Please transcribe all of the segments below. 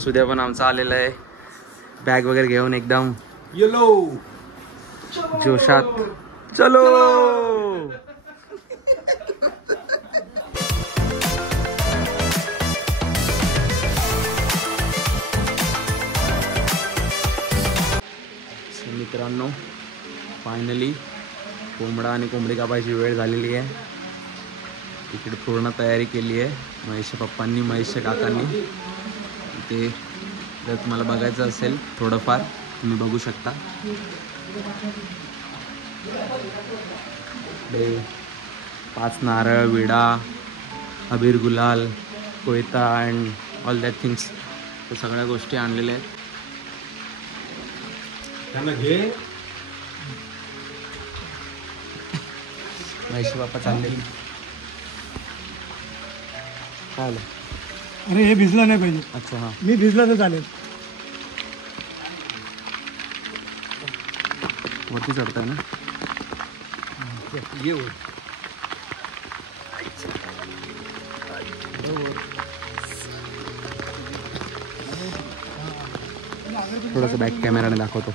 सुद्या पण आमचा आलेला आहे बॅग वगैरे घेऊन एकदम येलो जोशात. चलो मित्रांनो, फायनली कोंबडा आणि कोंबडी कापायची वेळ झालेली आहे. इकडे पूर्ण तयारी केली आहे महेश पप्पांनी, महेश काकांनी. ते जर तुम्हाला बघायचं असेल थोडंफार तुम्ही बघू शकता. 5 नारळ, विडा, अबीर, गुलाल, कोयता अँड ऑल दॅट थिंग्स, त्या सगळ्या गोष्टी आणलेल्या आहेत. त्यांना घे. महेश बाप्पा चालले. काय आलं? अरे हे भिजलं नाही पाहिजे. अच्छा हां, मी भिजला तर चालेल. वरती चढताय ना? ये थोडंसं बॅक कॅमेराने दाखवतो.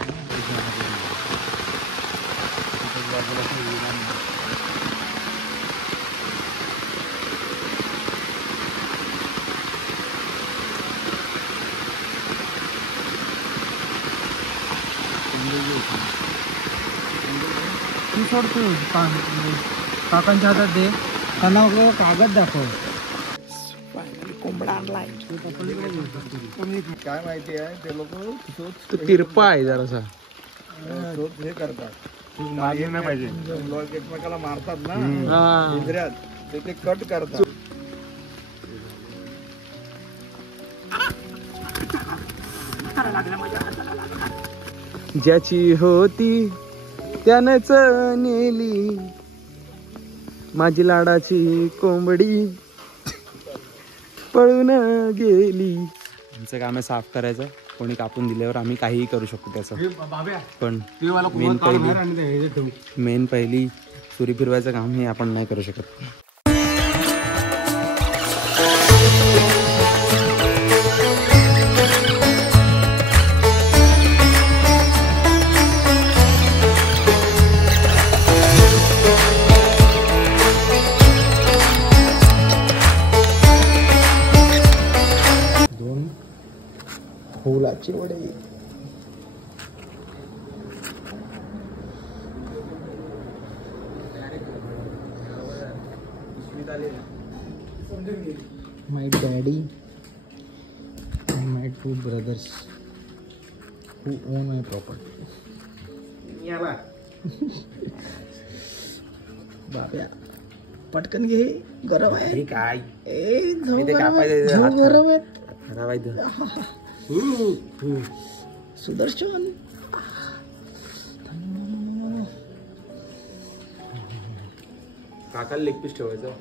तू सोडतो काकांच्या हातात दे. त्यांना कागद दाखव. कोंबडा आणलाय. काय माहिती आहे, ते लोक तो तिरपा आहे जरासा. हे करतात, मागे नाही पाहिजे. लोक एकमेकाला मारतात ना पिंजऱ्यात, ते कट करतात. ज्याची होती त्यानंच नेली माझी लाडाची कोंबडी पळून गेली. आमचं काम आहे साफ करायचं. कोणी कापून दिल्यावर आम्ही काहीही करू शकतो त्याचं. पण मेन पहिली सुरी फिरवायचं काम हे आपण नाही करू शकत. फुलाचे वडे. My daddy and my 2 brothers who own my property. बाब्या पटकन घे, गरम आहे. काय गरम आहे. सुदर्शन काकाला लेग पीस ठेवायचं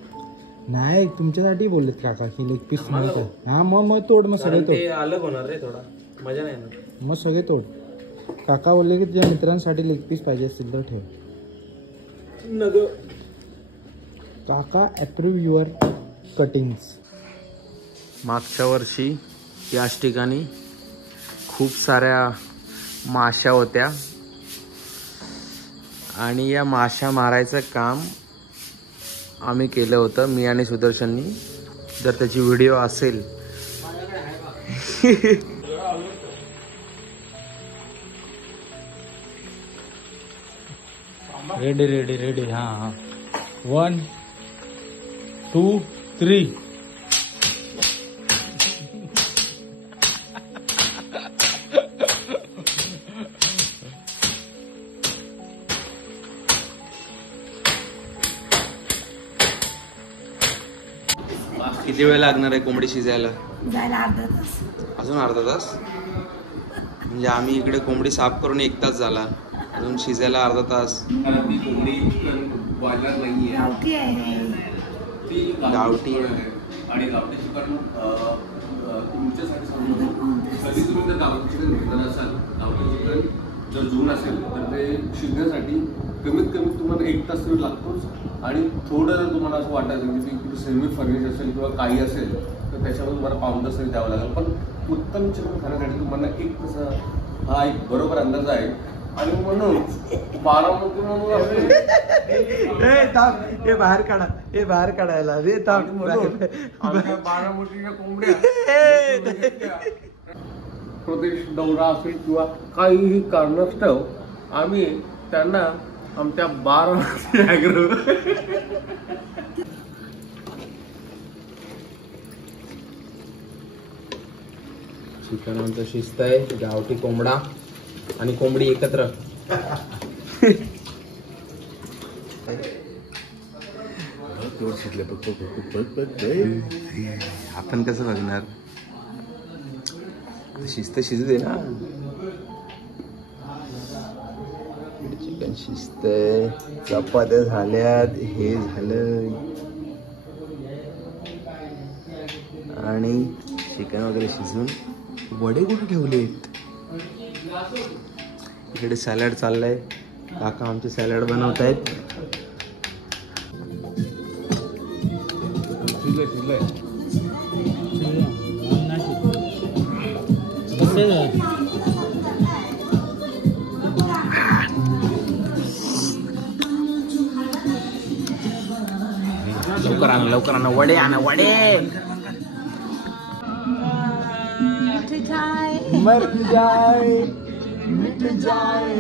नाही. तुमच्यासाठी बोललेत काका की लेग पीस नाही. हा मग तोड. मग सगळे तोड. अलग होणार रे, थोडा मजा नाही येणार. मग सगळे तोड. काका बोलले की तुझ्या मित्रांसाठी लेग पीस पाहिजे असतील तर ठेव. काका अप्रूव्ह युअर कटिंग्स. मागच्या वर्षी याच ठिकाणी खूप साऱ्या माश्या होत्या आणि या माश्या मारायचं काम आम्ही केलं होतं, मी आणि सुदर्शननी. जर त्याची व्हिडिओ असेल रेडी रेडी रेडी. हां 1 2 3. किती वेळ लागणार आहे कोंबडी शिजायला? अर्धा तास. अजून अर्धा तास? म्हणजे आम्ही इकडे कोंबडी साफ करून 1 तास झाला, अजून शिजायला अर्धा तास. ती कोंबडी बाजार नाहीये, गावठी आहे. ती गावठी आहे. आणि गावठी चिकन तुमच्यासाठी सांगतो, कधी तुम्ही जर गावठी चिकन घेतलं असाल, गावठी चिकन जर जुन असेल तर ते शिजण्यासाठी कमीत कमी तुम्हाला 1 तास तरी लागतोच. आणि थोडं जर तुम्हाला असं वाटायचं की कुठे सेमी फर्निश असेल किंवा काही असेल तर त्याच्यावर तुम्हाला 5 तास तरी द्यावं लागेल. पण उत्तम चिकन खाण्यासाठी तुम्हाला एक तसा हा एक बरोबर अंदाज आहे. आणि म्हणून बारामती म्हणून हे बाहेर काढा, हे बाहेर काढायला रे आमच्या बारामतीच्या कोंबड्या प्रदेश दौरा असेल किंवा काहीही कारणास्तव आम्ही त्यांना आमच्या बारामती चिकन शिस्त आहे, गावठी कोंबडा आणि कोंबडी एकत्र. आपण कसं बघणार, शिस्त शिजू दे ना. चिकन शिस्त, चपात्या झाल्यात, हे झालं आणि चिकन वगैरे शिजून वडे कुठे ठेवलेत. इकडे सॅलड चाललंय, काका आमचे सॅलड बनवत आहेत. लवकर आणा वडे, आणा वडे. मर जाए मिट जाए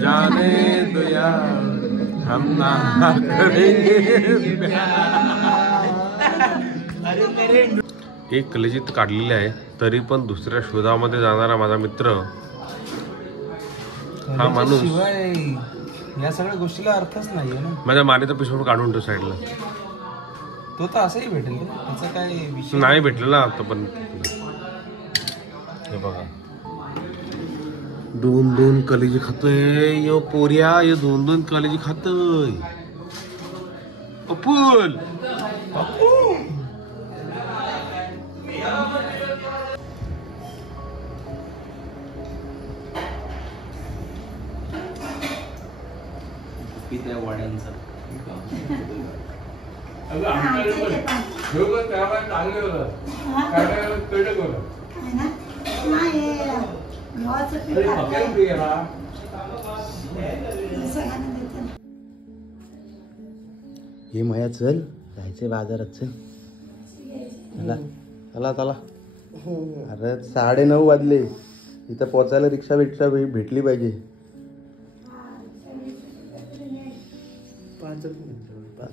जाने दो यार हम ना करेंगे. एक कलेजीत काढलेले आहे, तरी पण दुसऱ्या शोधामध्ये जाणारा माझा मित्र हा माणूस या सगळ्या गोष्टीला अर्थच नाहीये ना. माझ्या मानेचा पिसोड काढून ठेव साईडला. तो तर असंही भेटेल का, त्याचा काय विषय नाही भेटलं ना आता. पण हे बघा, 2-2 कलेजी खातोय यो पोर्या, यो 2-2 कलेजी खातोय. अपुल त्या वड्यांचा हे माया चल, जायचंय बाजारात. चल चला चला चला. अरे 9:30 वाजले, इथं पोचायला रिक्षा भेटली पाहिजे. 5 मिनिटात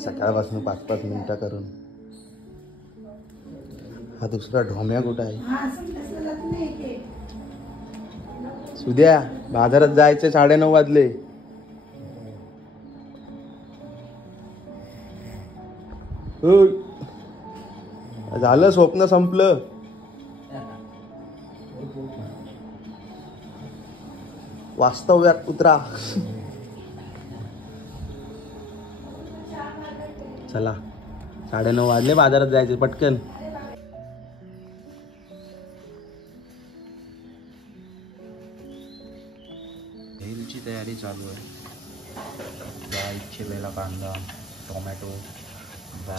सकाळपासून 5-5 मिनिटं करून. हा दुसरा ढोम्या कुठं आहे? सुद्या बाजारात जायचे, 9:30 वाजले. झालं, स्वप्न संपलं. वास्तव्यात उतरा. चला 9:30 वाजले, बाजारात जायचे पटकन. भेलची तयारी चालू आहे. बारीक चिरलेला कांदा, टोमॅटो,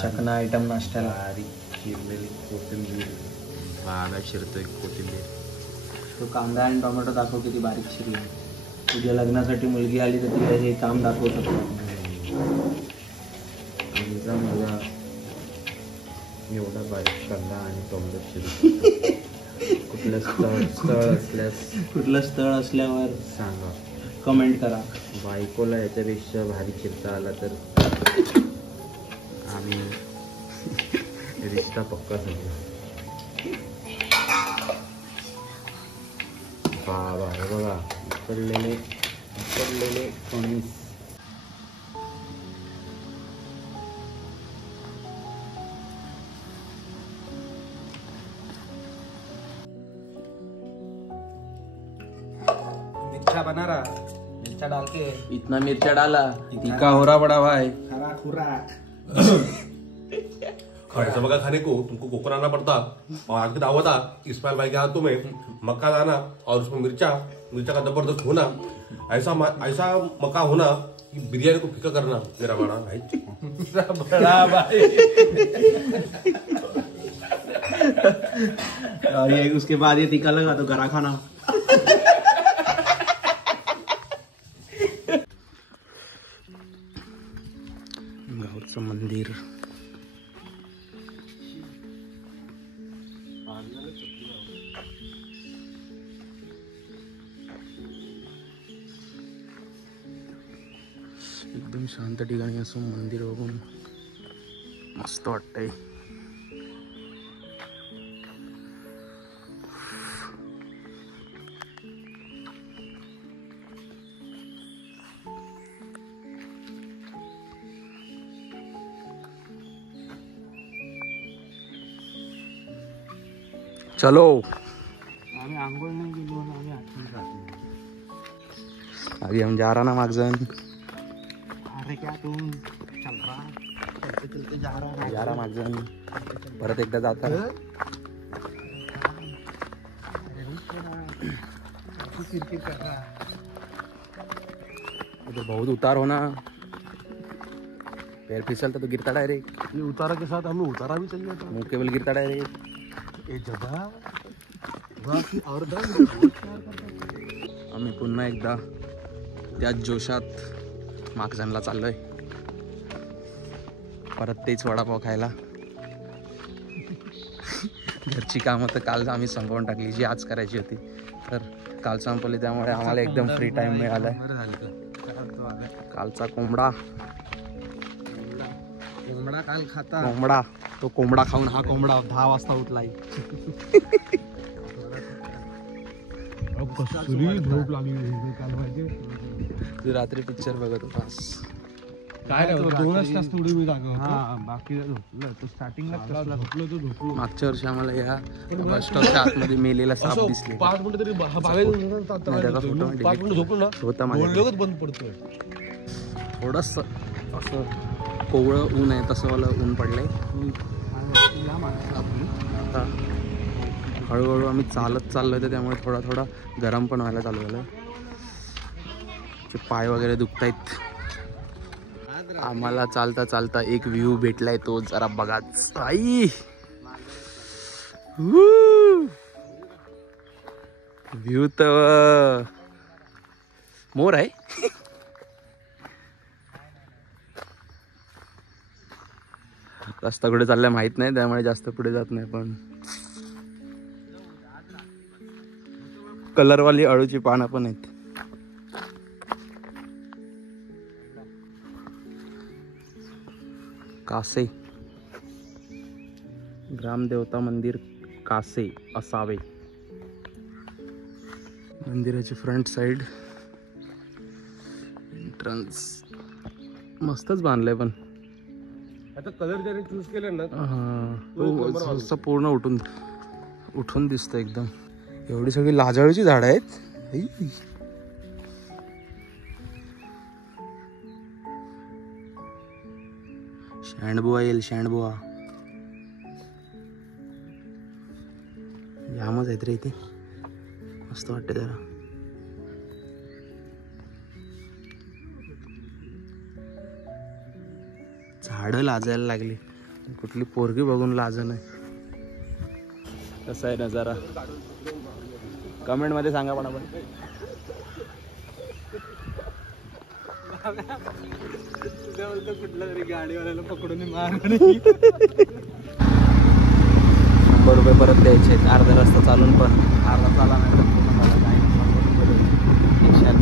चकना आयटम नाश्त्याला. बारीक चिरलेली कोथिंबीर, बारीक चिरतोय कोथिंबीर. तो कांदा आणि टोमॅटो दाखव किती बारीक चिरली. तुझ्या लग्नासाठी मुलगी आली तर तिला हे काम दाखवू शकतो. आमचा मला एवढा बारीक कांदा आणि टोमॅटो चिरतो. कुठलं स्थळ असल्यावर सांगा, कमेंट करा. बायकोला याच्यापेक्षा भारी चिरता आला तर आम्ही रिश्ता पक्का समजा. बाबा हे बघा, उकडलेले फणीस. मिर्चा बना रहा, मिर्चा डाल के. इतना मिर्चा डाला, तीखा हो रहा बड़ा भाई. खुराक खाने बघा खाने को तुमको कुकर आना पड़ता और आगे दावा था इस्माइल भाई के हाथों में मक्का दाना और उसमें मिर्चा मिर्चा का जबरदस्त होना, ऐसा मका होना कि बिरयानी को फीका करना मेरा बड़ा भाई। बड़ा भाई। और ये उसके बाद ये टीका लगा तो गरा खाना। गावचं मंदिर एकदम शांत ठिकाणी असं मंदिर बघून मस्त वाटतंय। चलो आम्ही आंघोळ नाही गेलो म्हणून आम्ही आठवण राहतो। अभी हम जा रहा ना मागजन। अरे क्या तू चल रहा चलते चलते जा रहा मागजन परत एकदा जाता। अरे तू किरकिर कर रहा तो बहुत उतार हो ना, पैर फिसलता तो गिरता डायरेक्ट। ये उतारा के साथ हमें उतारा भी चाहिए था। मुंह केवल गिरता डायरेक्ट। ए जगा बाकी और आम्ही पुन्हा एकदा त्याच जोशात मागजनला चाललोय, परत तेच वडापाव खायला। घरची कामं तर काल आम्ही संपवून टाकली, जी आज करायची होती तर काल संपवली, त्यामुळे आम्हाला एकदम फ्री टाइम मिळालाय। कालचा कोंबडा काल खाता कोंबडा तो कोंबडा खाऊन हा कोंबडा 10 वाजता उठलाय। झोप लागली काल माहिती तू रात्री पिक्चर बघत होतास काय 2 तास थोडी मी जागा होतो। बाकी झोपलो तो स्टार्टिंगला कसला झोपलो तो झोपलो। मागच्या वर्षी आम्हाला या बस स्टॉपच्या आतमध्ये मेलेला साप दिसले। 5 मिनिटं तरी त्याचा फोटो 5 मिनिटं झोपलो ना होता माझ्या बोललोच बंद पडतोय। थोडस असं कोवळं ऊन आहे तसं वाला ऊन पडलंय। आता हळूहळू आम्ही चालत चाललोय तर त्यामुळे थोडा थोडा गरम पण व्हायला चालू झालं। पाय वगैरे दुखतायत। आम्हाला चालता चालता एक व्ह्यू भेटलाय, तो जरा बघाच। आई व्ह्यू तर मोर आहे। रस्ता कुठे चाललाय माहित नाही, त्यामुळे जास्त पुढे जात नाही, पण कलरवाली अळूची पानं पण आहेत। कासे ग्रामदेवता मंदिर कासे असावे। मंदिराची फ्रंट साइड एंट्रन्स मस्तच बांधलंय, पण आता कलर जरी चूज केले ना तो पूर्ण उठून दिसतं एकदम। एवढी सगळी लाजाळूची झाडं आहेत। शँडबुवा येईल, शँडबुवा जामच आहेत रे इथे, मस्त वाटते जरा। झाडं लाजायला लागली, कुठली पोरगी बघून लाज नाही। कसा आहे नजारा कमेंट मध्ये सांगा पण आपण। कुठल्या तरी गाडीवाल्याला पकडून मार। 100 रुपये परत द्यायचे आहेत। अर्धा रस्ता चालून पण अर्धा चाला नाही तर पूर्ण झाला जाईल। 100 रुपये रिक्षात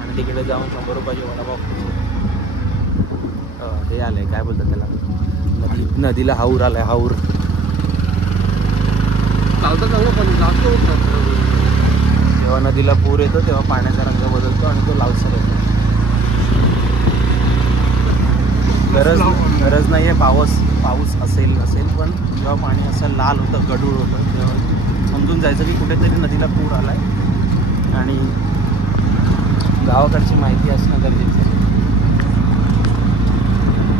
आणि तिकडे जाऊन 100 रुपयाचे वडापाव खायचे। हे आलंय काय बोलतात त्याला, नदीला हाऊर आलाय, हाऊर। चालता चांगलं पण जास्त होत नाही। जेव्हा नदीला पूर येतो तेव्हा पाण्याचा रंग बदलतो आणि तो लालसर होतो। गरज नाही आहे पाऊस असेल पण जेव्हा पाणी असं लाल होतं, गडूळ होतं, तेव्हा समजून जायचं की कुठेतरी नदीला पूर आलाय आणि गावाकडची माहिती असणं गरजेचं आहे।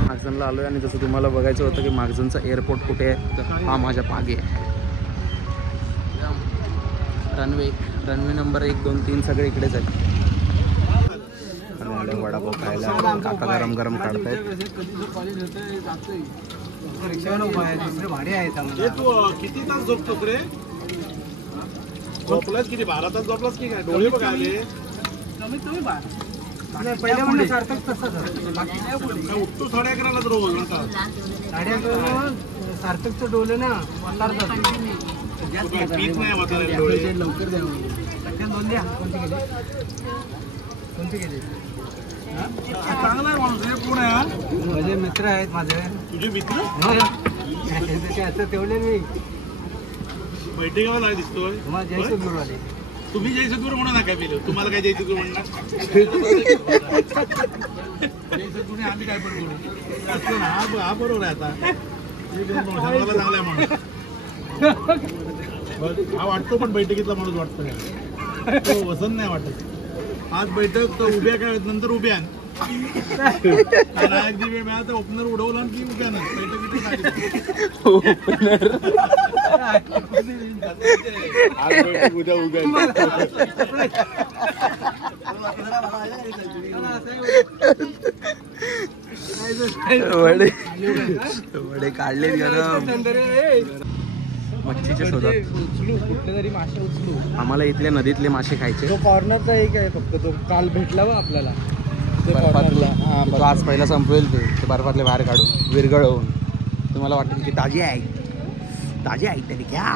मागजनला आलोय आणि जसं तुम्हाला बघायचं होतं की मागजनचा एअरपोर्ट कुठे आहे, तर हा माझ्या मागे आहे। रनवे नंबर 1, 2, 3 सगळे इकडेच आहेत. वडापाव खायला काका गरम गरम काढतायत. किती तास झोपतो रे? झोपलाच किती? 12 तास झोपलाच की काय? डोळे बघ आले. कमीत कमी 12. पहिल्या म्हणजे सार्थक तसंच उठतो 11:30लाच रोज. 11:30 सार्थकचं डोलं ना पीच नाही वाचायला डोळे लवकर द्या. दोन द्या. कोणते गेले? चांगला आहे माणूस रे. कोण आहे? माझे मित्र आहेत. माझे तुझे मित्र असं ठेवले मी. बैठकीला नाही दिसतोय. जयसुदूर आले. तुम्ही जयसुदूर म्हणून नका पिलो. तुम्हाला काय जयसुदूर म्हणणार? जयसुदूर आम्ही काय पण करू. हा बरोबर आहे. आता चांगला आहे माणूस. हा वाटतो पण बैठकीतला माणूस वाटतो काय वसंत नाही वाटत. आज बैठक उभ्या काय नंतर उभ्या अगदी वेळ मिळाला तर ओपनर उडवला की उभ्या ना बैठक उद्या वडे काढले गरम मच्छीच्या शोधात. कुठले तरी मासे उचलू. आम्हाला इथल्या नदीतले मासे खायचे. तो कॉर्नरचा एक आहे फक्त. तो काल भेटला वा आपल्याला बर्फातला. आज पहिला संपवेल ते बर्फातले बाहेर काढून विरघळवून. तुम्हाला वाटेल की ताजी आहे तरी घ्या.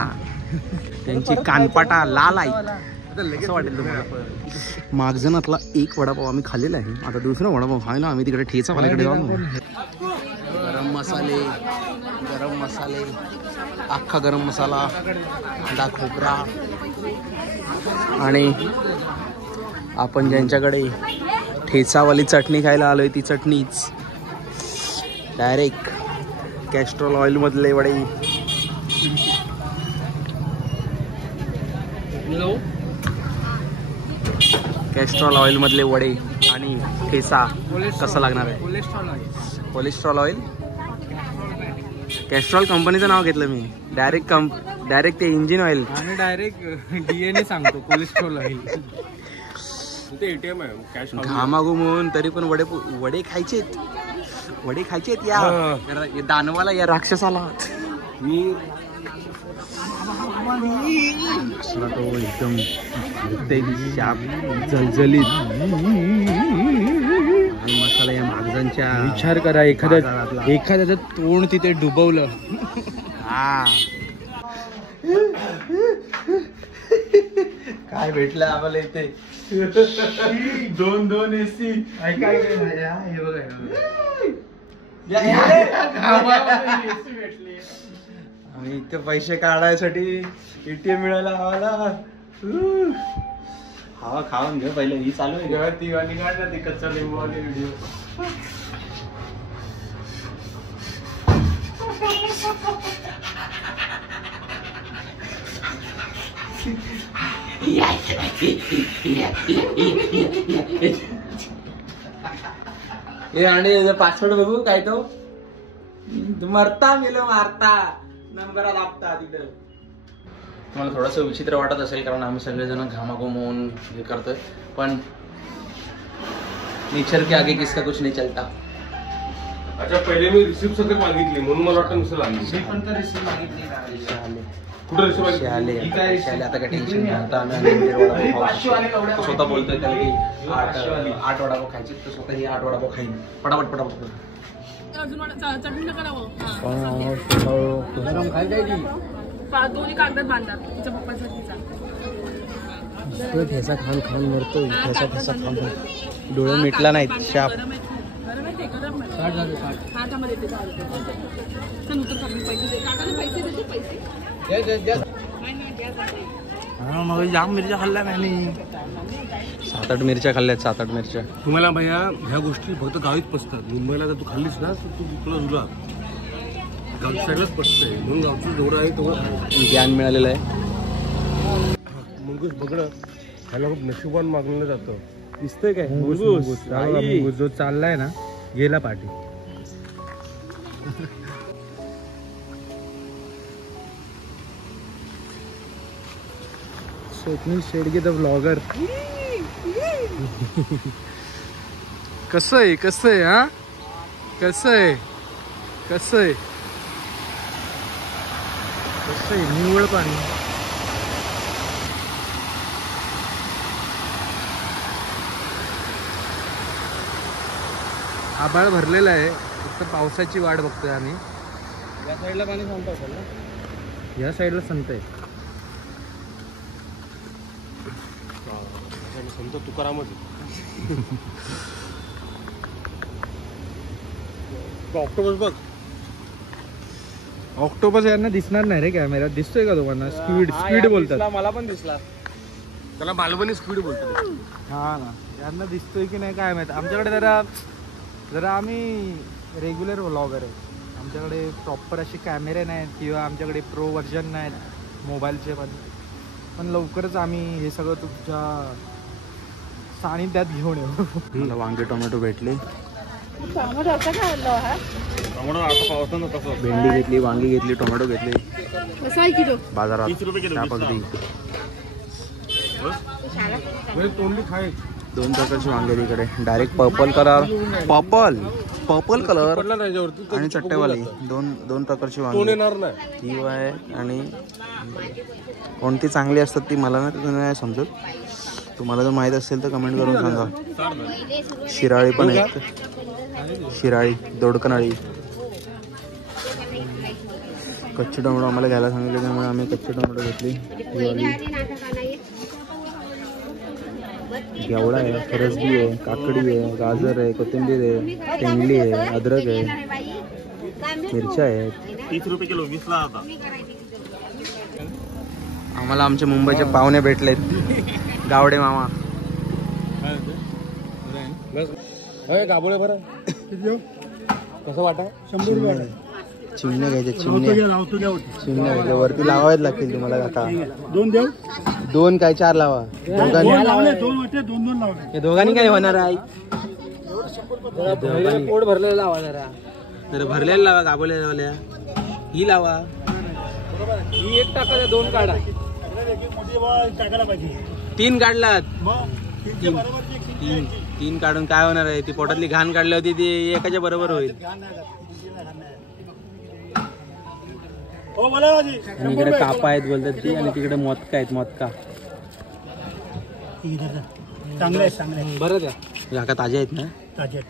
त्यांची कानपाटा लाल आहे असं वाटेल तुम्हाला. मागजनातला एक वडापाव आम्ही खाल्लेला आहे. आता दुसरा वडापाव खायला आम्ही तिकडे ठेचा वाल्याकडे जाऊ. गरम मसाले अख्खा गरम मसाला, अंडा खोबरा आणि आपण ज्यांच्याकडे ठेचावाली चटणी खायला आलोय ती चटणीच डायरेक्ट कॅस्ट्रॉल ऑइल मधले वडे. कॅस्ट्रॉल ऑइल मधले वडे आणि ठेचा कसं लागणार आहे? Cholesterol oil. कॅस्ट्रॉल कंपनीचं नाव घेतलं मी. डायरेक्ट ते इंजिन ऑइल आणि डायरेक्ट DNA सांगतो कोलेस्ट्रॉल ऑइल. ATM आहे कॅश. घामाघूमून तरी पण वडे खायचेत या दानवाला, या राक्षसाला. मी असला तो एकदम जलजलीत मसाला या मागजांच्या. विचार करा एखाद्याचं तोंड तिथे डुबवलं. हा काय भेटलं आम्हाला इथे? 2 AC. आम्ही इथे पैसे काढायसाठी ATM मिळाला आम्हाला. हवा खाऊन घे पहिले. ही चालू आहे ती वाली काढ ना, ती कच्चा लिंबू वाली व्हिडिओ. हे आणि पासवर्ड बघू काय तो मरता मेलो मारता नंबरात आपता तिकडे. तुम्हाला थोडंसं विचित्र वाटत असेल कारण आम्ही सगळेजण घामाघूमून हे करतोय, पण नेचर के आगे किसका कुछ नहीं चलता. अच्छा पहिले मी रिसिप्ट सगळं मागितली म्हणून मला वाटतं मिसळ आणली. कुठे रिसिप्ट आले आता काय टेन्शन नाही. आता आम्ही स्वतः बोलतोय त्याला की 8 वडापाव खायचे तर स्वतः ही 8 वडापाव खाईन पटापट. दोन्ही कागदात बांधतात तिच्या पप्पाचा ठेचा खाऊन मरतोय. ठेचा खाऊन डोळे मिटला नाहीत. शाप मग जाम मिरच्या खाल्ल्या नाही. 7-8 मिरच्या खाल्ल्यात. 7-8 मिरच्या. तुम्हाला भैया ह्या गोष्टी फक्त गावीच पसतात. मुंबईला जर तू खाल्लीस ना तर तू तुला गावची सगळंच पसतंय. म्हणून गावचं जेवढं आहे तेवढं ज्ञान मिळालेलं आहे. मुंगूस बघणं ह्याला खूप नशिबान मागलं जातं. दिसतंय काय? मुंगूस जो चाललाय ना गेला पाठी. Swapnil Shedge the blogger. कसं आहे हा कसं आहे निव्वळ पाणी. आभाळ भरलेला आहे, फक्त पावसाची वाट बघतोय आम्ही. या साईडला पाणी सांगतो असेल ना. या साईडला संत आहे. संत तुकारामच ऑक्टोबस बघ. ऑक्टोपस यांना दिसणार नाही रे कॅमेऱ्यात. दिसतोय का तुम्हाला? स्क्विड बोलतात. मला पण दिसला. त्याला मालवणी स्पीड बोलतो. हा ना, यांना दिसतोय की नाही काय माहित. आमच्याकडे जरा आम्ही रेग्युलर व्लॉगर आहे. आमच्याकडे प्रॉपर असे कॅमेरे नाहीत किंवा आमच्याकडे प्रो व्हर्जन नाहीत मोबाईलचे. पण लवकरच आम्ही हे सगळं तुमच्या सानिध्यात घेऊन येऊ. मला वांगे टोमॅटो भेटले, भेंडी घेतली, वांगी घेतली, टोमॅटो घेतले बाजारात. 30 रुपये किलो. दोन प्रकारची वांगे तिकडे. डायरेक्ट पर्पल कलर आणि चट्टेवाली. दोन प्रकारची वांगी. ही आहे आणि कोणती चांगली असतात ती मला नाही समजत. तुम्हाला जर माहीत असेल तर कमेंट करून सांगा. शिराळी पण आहेत, शिराळी, दोडकनाळी. कच्चे टोमॅटो आम्हाला घ्यायला सांगितले त्यामुळे आम्ही कच्चे टोमॅटो घेतली. घेवडा आहे, फरसबी आहे, काकडी आहे, गाजर आहे, कोथिंबीर आहे, टेंगली आहे, अद्रक आहे, मिरच्या आहेत. 30 रुपये किलो 20 ला आता. आम्हाला आमचे मुंबईचे पाहुणे भेटलेत. गावडे मामा. गाबोळे बरं कसं वाटा? 100 रुपये. चिमणे घ्यायचे, चिमणे घ्यायचे. वरती लावावेच लागतील तुम्हाला काका. 2 देऊ? 2 काय 4 लावा. दोघांनी काय होणार आहे? पोट भरलेलं लावा जरा. तर भरलेलं लावा. गाबोल्या लावल्या ही लावा. ही 1 टाका, 2 काढा. 3 काढलात. 3 काढून काय होणार आहे? ती पोटातली घाण काढली होती ती एकाच्या बरोबर होईल. इकडे कापा आहेत बोलतात ती, आणि तिकडे मोदका आहेत. मोदका चांगले बरं द्या. काका ताजे आहेत ना? ताजे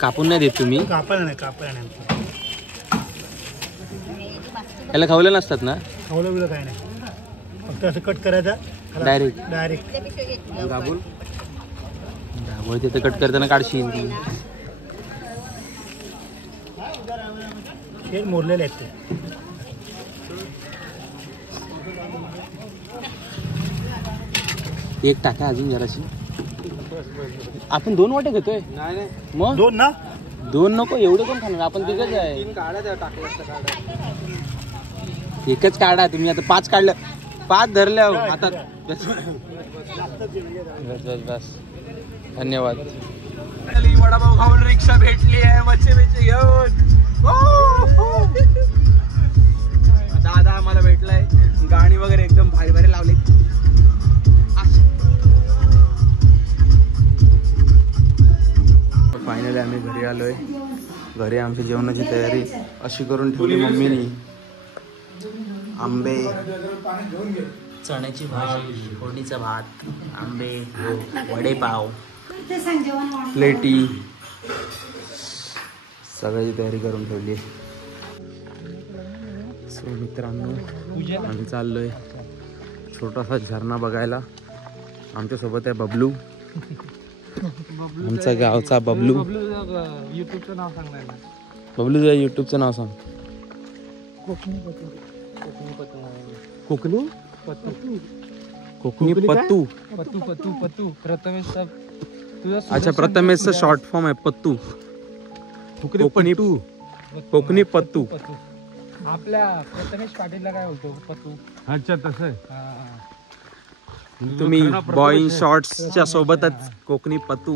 कापून नाही देत तुम्ही? कापायला नाही. याला खवले नसतात ना? खवलं बिलं काय नाही, फक्त असं कट करायचा डायरेक्ट. गाबूल तिथे कट करताना काढशील. हे मोरलेले आहेत ते. एक टाका अजून जराशी. आपण 2 वाटे घेतोय. नाही मग 2 ना? 2 नको, एवढे कोण खाणार? आपण तिघच आहे. 3 काढा टाकलं. एकच काढा तुम्ही. आता 5 काढलं, 5 धरल्या आता. बस धन्यवाद. वडापाव खाऊन रिक्षा भेटली आहे. मच्छी घेऊन दादा आम्हाला भेटलाय. गाणी वगैरे एकदम भारी भारी लावली. फायनली आम्ही घरी आलोय. घरी आमच्या जेवणाची तयारी अशी करून ठेवली मम्मीनी. आंबे, चण्याची भाजी, फोडणीचा भात, आंबे, वडेपाव, प्लेटी, सगळ्याची तयारी करून ठेवली. सो मित्रांनो, आम्ही चाललोय छोटासा झरणा बघायला. आमच्यासोबत आहे बबलू, आमचा गावचा बबलू. युट्यूबचं नाव सांगणार. बबलू तुझ्या युट्यूबचं नाव सांग. कोकणी पत्तू. प्रथमेश. अच्छा, प्रथमेशचं शॉर्ट फॉर्म आहे पत्तू. कोकणी पत्तू. आपल्या प्रथमेश पाटीलला काय बोलतो? पत्तू. अच्छा तसं आहे. तुम्ही बॉय इन शॉर्ट्सच्या सोबतच कोकणी पत्तू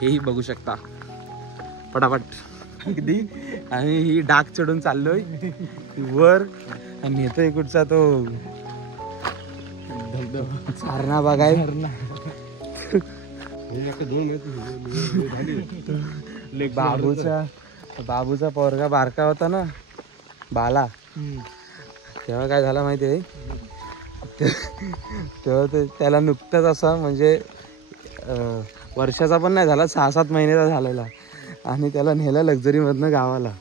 हेही बघू शकता. पटापट अगदी. आणि ही डाक चढून चाललोय वर. आणि येतोय कुठचा तो झरणा बघाय बाबूचा पोरगा बारका होता ना बाला, तेव्हा काय झालं माहिती आहे, तेव्हा त्याला नुकतंच असं म्हणजे वर्षाचा पण नाही झाला, 6-7 महिन्याचा झालेला. आणि त्याला नेला लक्झरीमधनं गावाला,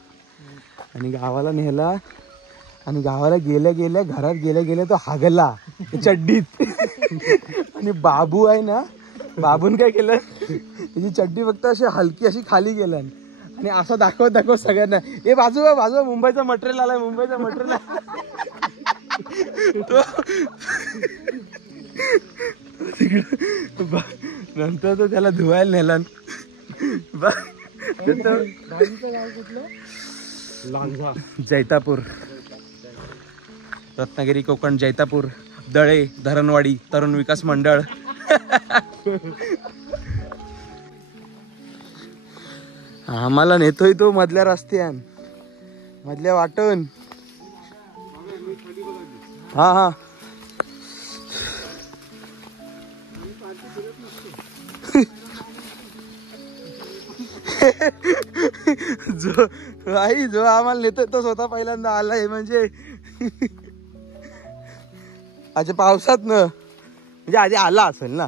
आणि गावाला नेला, आणि गावाला गेल्या गेल्या घरात गेल्या गेल्या तो हागला चड्डीत. आणि बाबू आहे ना, बाबून काय केलं, त्याची चड्डी फक्त अशी हलकी अशी खाली गेला, आणि असं दाखवत सगळ्यांना, ए बाजू मुंबईचं मटेरियल आलाय, मुंबईचं मटेरियल. नंतर तो त्याला धुवायला नेला. जैतापूर, रत्नागिरी, कोकण, जैतापूर, दळे, धरणवाडी, तरुण विकास मंडळ. आम्हाला नेतोय तो मधल्या रस्त्यान, मधल्या वाटून. हा जो आम्हाला नेतोय तो स्वतः पहिल्यांदा आलाय, म्हणजे अच्छा पावसात न, म्हणजे आधी आला असेल ना,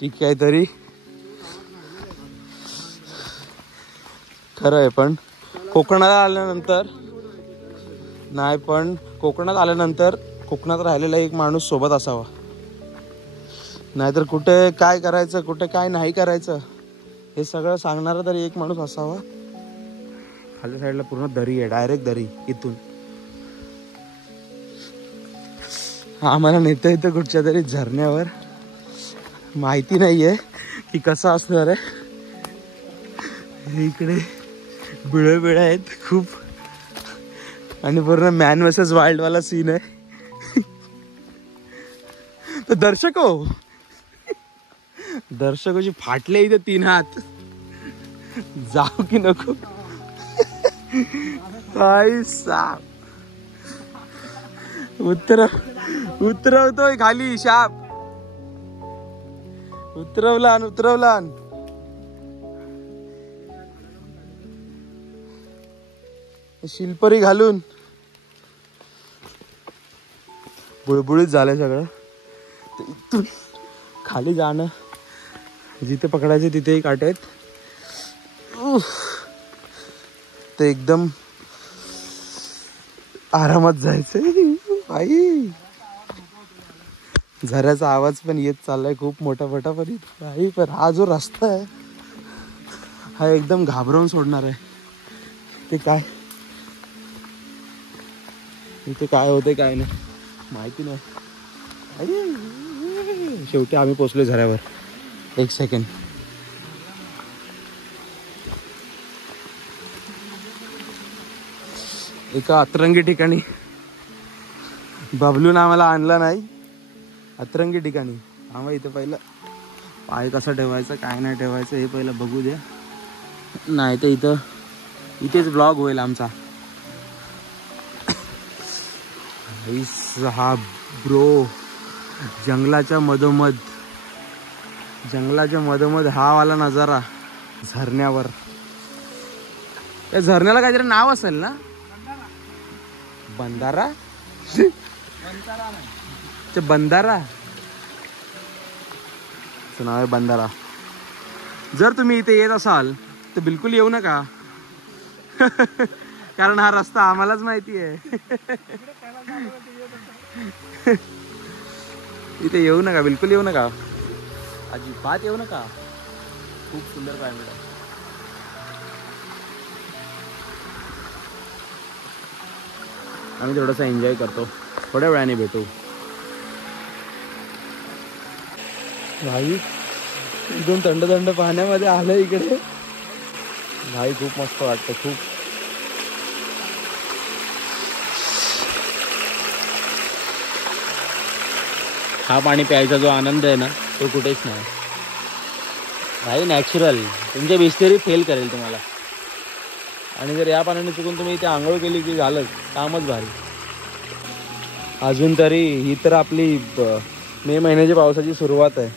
ठीक आहे. तरी खरं आहे, पण कोकणाला आल्यानंतर नाही, पण कोकणात आल्यानंतर कोकणात राहिलेला एक माणूस सोबत असावा, नाहीतर कुठे काय करायचं, कुठे काय नाही करायचं हे सगळं सांगणारा तरी एक माणूस असावा. खाली साईडला पूर्ण दरी आहे, डायरेक्ट दरी. इथून आम्हाला नेता येतं कुठच्या तरी झरण्यावर, माहिती नाहीये की कसं असणार आहे. इकडे बिळे आहेत खूप, आणि पूर्ण मॅन वर्सेस वाईल्ड वाला सीन आहे. तर दर्शकोची फाटले इथे 3 हात, जाऊ की नको. उतरवतोय खाली शाप, उतरवला. शिल्परी घालून बुळबुळीत झालंय सगळं. इथून खाली जाणं, जिथे पकडायचे तिथेही काटे आहेत. ते एकदम आरामात जायचंय भाई. झऱ्याचा आवाज पण येत चाललाय खूप मोठा भाई. पण हा जो रस्ता आहे हा एकदम घाबरवून सोडणार आहे. ते काय इथे काय होते काय नाही माहिती नाही. शेवटी आम्ही पोचलो झऱ्यावर. 1 सेकंड. एका अतरंगी ठिकाणी बबलून आम्हाला आणला नाही. अतरंगी ठिकाणी आम्हाला इथे पहिलं पाय कसा ठेवायचा काय नाही ठेवायचं हे पहिलं बघू द्या. नाही तर इथेच ब्लॉग होईल आमचा. हा ब्रो जंगलाच्या मधोमध हा वाला नजारा झरण्यावर. त्या झरण्याला काहीतरी नाव असेल ना. बंधारा बंधारा नाव आहे बंधारा. जर तुम्ही इथे येत असाल तर बिलकुल येऊ नका. कारण हा रस्ता आम्हालाच माहिती आहे. इथे येऊ नका, बिलकुल येऊ नका, अजिबात येऊ नका. खूप सुंदर क्लायमेट आहे. आम्ही थोडासा एन्जॉय करतो. थोड्या वेळाने भेटू. भाई एकदम थंड पाण्यामध्ये आलं इकडे. भाई खूप मस्त वाटतं. खूप हा पाणी प्यायचा जो आनंद आहे ना तो कुठेच नाही भाई. नॅचरल. तुमच्या बिस्लेरी फेल करेल तुम्हाला. आणि जर या पाण्याने चुकून तुम्ही इथे आंघोळ केली की झालं कामच भारी. अजून तरी ही तर आपली मे महिन्याची पावसाची सुरुवात आहे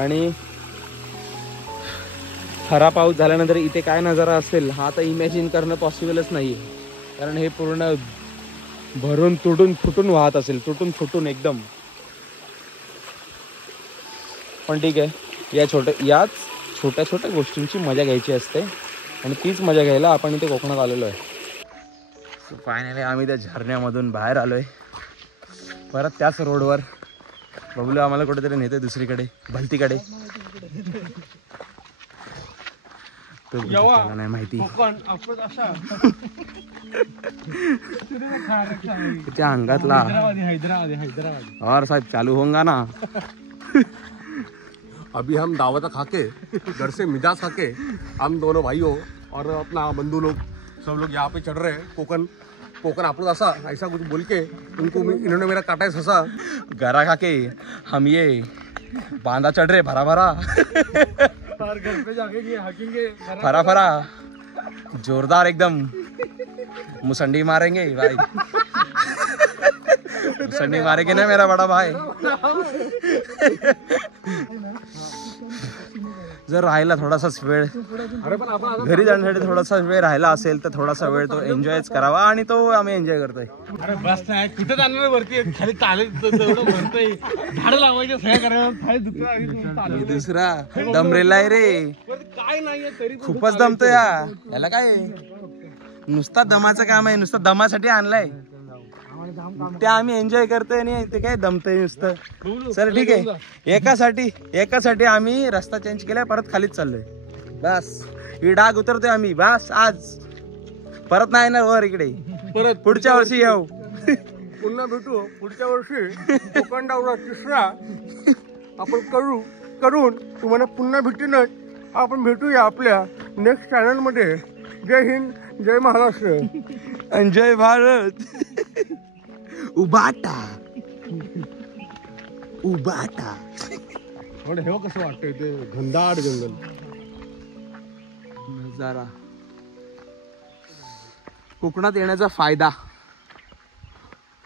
आणि खरा पाऊस झाल्यानंतर इथे काय नजारा असेल हा तर इमॅजिन करणं पॉसिबलच नाही आहे. कारण हे पूर्ण भरून तुटून फुटून वाहत असेल, तुटून फुटून एकदम. पण ठीक आहे, याच छोट्या छोट्या गोष्टींची मजा घ्यायची असते आणि तीच मजा घ्यायला आपण इथे कोकणात आलेलो आहे. सो फायनली आम्ही त्या झरण्यामधून बाहेर आलोय. परत त्याच रोडवर बबलू आम्हाला कुठेतरी नेते दुसरीकडे, भलतीकडे. तो त्याला नाही माहिती. त्या अंगातला हैदराबादी और साहब चालू होगा ना. अभी हम दावत खाके घर से मिजाज खाके हम दोनों भाइयों और अपना बंधु लोग सब लोग यहाँ पे चढ़ रहे हैं. कोकन आप लोग ऐसा कुछ बोल के इन्होंने मेरा काटा है हंसा. गरा खा के हम ये बांधा चढ़ रहे भरा भरा. और घर पे जाके हाकेंगे फरा फरा जोरदार एकदम मुसंडी मारेंगे भाई. मुसंडी मारेंगे ना मेरा बड़ा भाई. जर राहिला थोडासाच वेळ घरी जाण्यासाठी थोडासा वेळ राहिला असेल तर थोडासा वेळ तो एन्जॉयच करावा आणि तो आम्ही एन्जॉय करतोय. अरे बस नाही कुठे जाणार वरती खाली चालेल तेवढं भरतोय. झाड लावायचे सगळ्या करायला दुसरा दमरेला आहे रे. काय नाहीये तरी खूपच दमतो याला काय नुसता दमाचं काम आहे. नुसतं दमासाठी आणलाय ते आम्ही एन्जॉय करतोय आणि ते काय दमतंय नुसतं. सर ठीक आहे, एकासाठी आम्ही रस्ता चेंज केलाय, परत खालीच चाललोय. बस ही डाग उतरतोय आम्ही. बस आज परत नाही ना वर इकडे. परत पुढच्या वर्षी येऊ. पुन्हा भेटू पुढच्या वर्षी. कोकण दौरा तिसरा आपण करून तुम्हाला पुन्हा भेटूनच आपण भेटूया आपल्या नेक्स्ट चॅनल मध्ये. जय हिंद, जय महाराष्ट्र आणि जय भारत. उबाटा हे कसं वाटतंय ते घनदाट जंगल नजारा. कोकणात येण्याचा फायदा,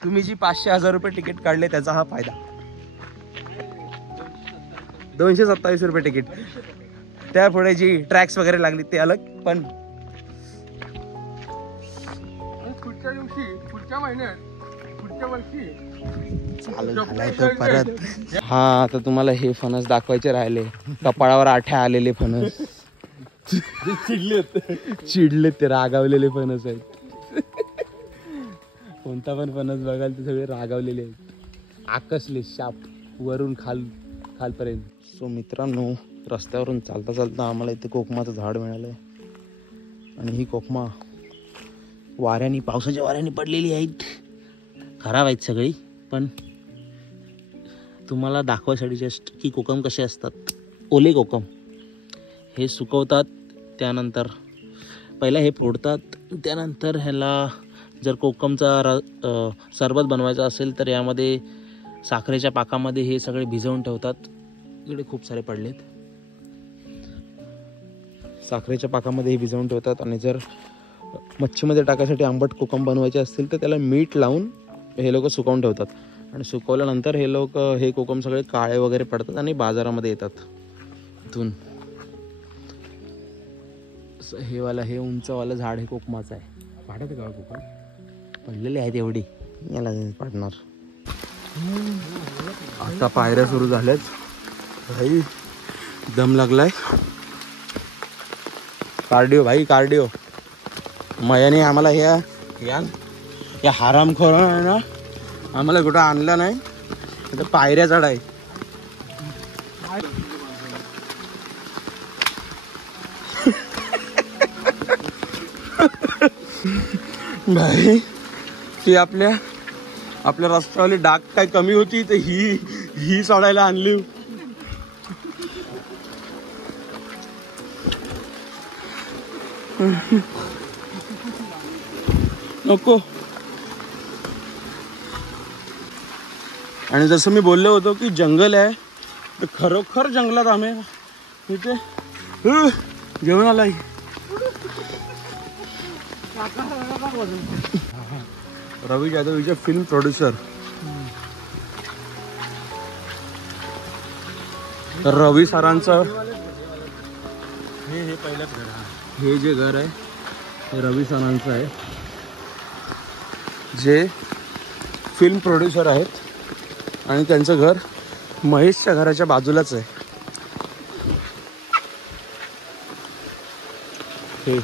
तुम्ही जी 500-1000 रुपये तिकीट काढले त्याचा हा फायदा. 227 रुपये तिकीट. त्या पुढे जी ट्रॅक्स वगैरे लागली ते अलग. पण पुढच्या दिवशी, पुढच्या महिन्यात, पुढच्या वर्षी चालू झालाय तो परत. हा आता तुम्हाला हे फणस दाखवायचे राहिले. कपाळावर आठ्या आलेले फणस. चिडले ते रागावलेले फणस आहेत. कोणता पण फणस बघाल ते सगळे रागावलेले आहेत. आकसले शाप वरून खालपर्यंत. सो मित्रांनो, रस्त्यावरून चालता चालता आम्हाला इथे कोकमाचं झाड मिळालंय आणि ही कोकमा पावसाच्या वाऱ्याने पडलेली आहेत. खराब आहेत सगळी, पण तुम्हाला दाखवायसाठी जस्ट की कोकम कसे असतात. ओले कोकम हे सुकवतात, त्यानंतर पहिला हे फोडतात, त्यानंतर ह्याला जर कोकमचा सरबत बनवायचा असेल तर यामध्ये साखरेच्या पाकामध्ये हे सगळे भिजवून ठेवतात. इकडे खूप सारे पडलेत. साखरेच्या पाकामध्ये हे भिजवून ठेवतात आणि जर मच्छीमध्ये टाकायसाठी आंबट कोकम बनवायचे असतील तर त्याला मीठ लावून हे लोक सुकवून ठेवतात आणि सुकवल्यानंतर हे लोक हे कोकम सगळे काळे वगैरे पडतात आणि बाजारामध्ये येतात. इथून हे उंचवालं झाड हे कोकमाचं आहे. पाठवते का कोकम पडलेले आहेत एवढी, याला पाडणार. आता पायऱ्या सुरू झाल्यात. भाई दम लागलाय. कार्डिओ मयाने आम्हाला या हरामखोरानं ना आम्हाला कुठं आणलं नाही. आता पायऱ्या चढाय. भाई ती आपल्या रस्त्यावाली डाग काय कमी होती तर ही चढायला आणली. नको. आणि जसं मी बोललो होतो की जंगल आहे तर खरोखर जंगलात आम्ही इथे घेऊन आलाय. Ravi Jadhav is a film producer. तर रवी सरांचं हे पहिलंच घर. हे जे घर आहे हे रवी सरांचं आहे, जे फिल्म प्रोड्युसर आहेत आणि त्यांचं घर महेशच्या घराच्या बाजूलाच आहे. हे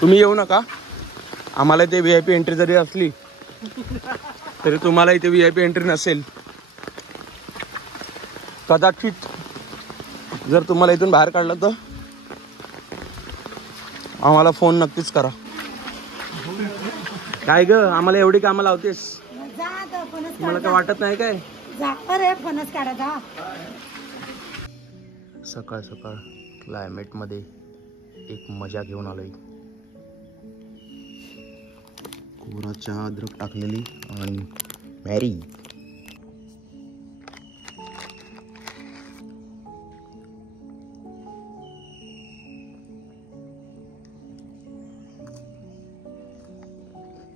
तुम्ही येऊ नका, आम्हाला इथे VIP एंट्री जरी असली तरी तुम्हाला इथे VIP एंट्री नसेल. कदाचित जर तुम्हाला इथून बाहेर काढलं तर आम्हाला फोन नक्कीच करा. काय ग, आम्हाला एवढी कामं लावतेस, जा आता फणस तुम्हाला काय वाटत नाही काय? जा रे फणस काढा जा. सकाळ सकाळ क्लायमेटमध्ये एक मजा घेऊन आलोय. कोरा चहा, अद्रक टाकलेली आणि मॅरी.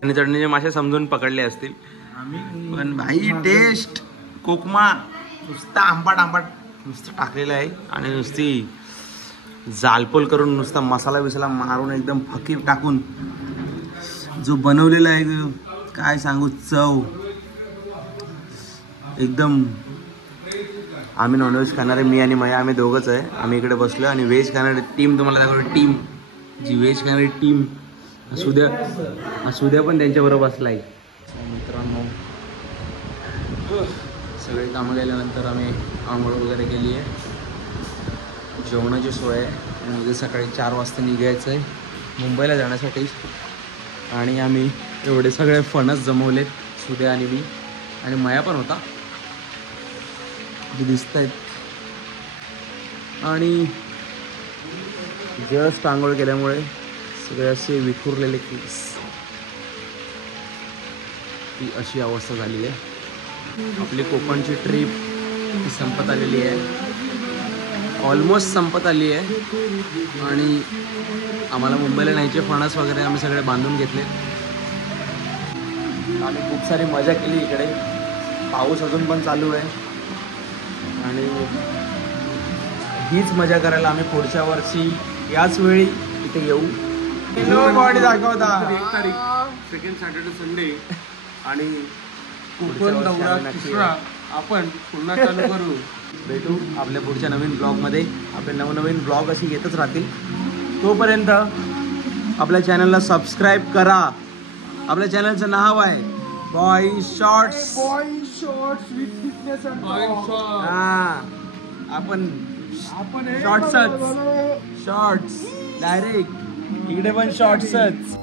आणि चटणीचे मासे समजून पकडले असतील, पण भाई टेस्ट कोकमा नुसता आंबाट आंबाट नुसतं टाकलेलं आहे आणि नुसती जालपोल करून नुसता मसाला बिसाला मारून एकदम फकीर टाकून जो बनवलेला आहे, काय सांगू, चव एकदम. आम्ही नॉनव्हेज खाणारे, मी आणि मया, आम्ही दोघंच आहे. आम्ही इकडे बसलो आणि व्हेज खाणारी टीम तुम्हाला दाखवली. टीम जी व्हेज खाणारी टीम सुद्या पण त्यांच्याबरोबर बसलाय. मित्रांनो, सगळे कामं गेल्यानंतर आम्ही आंघोळ वगैरे केली आहे. जेवणाची सोय आहे. उद्या सकाळी 4 वाजता निघायचं आहे मुंबईला जाण्यासाठी. आणि आम्ही एवढे सगळे फणस जमवलेत, सुद्या आणि मी आणि मया पण होता, जे दिसत आहेत. आणि जस्ट आंघोळ केल्यामुळे सगळे असे विखुरलेले केस, ती अशी अवस्था झाली आहे. आपली कोकणची ट्रिप संपत आलेली आहे, ऑलमोस्ट संपत आली आहे. आणि आम्हाला मुंबईला न्यायचे फणस वगैरे आम्ही सगळे बांधून घेतले. आम्ही खूप सारी मजा केली इकडे. पाऊस अजून पण चालू आहे आणि हीच मजा करायला आम्ही पुढच्या वर्षी याच वेळी इथे येऊ. बॉडी दाखवता 1 तारीख, सेकंड सॅटर्डे संडे आणि कोकण दौरा तिसरा आपण पुन्हा चालू करू. भेटू आपल्या पुढच्या नवीन ब्लॉगमध्ये. आपले नवनवीन ब्लॉग असे येतच राहतील. तोपर्यंत आपल्या चॅनलला सबस्क्राईब करा. आपल्या चॅनलचं नाव आहे बॉय शॉर्ट्स. आपण शॉर्ट्स डायरेक्ट इकडे पण शॉर्ट्सच.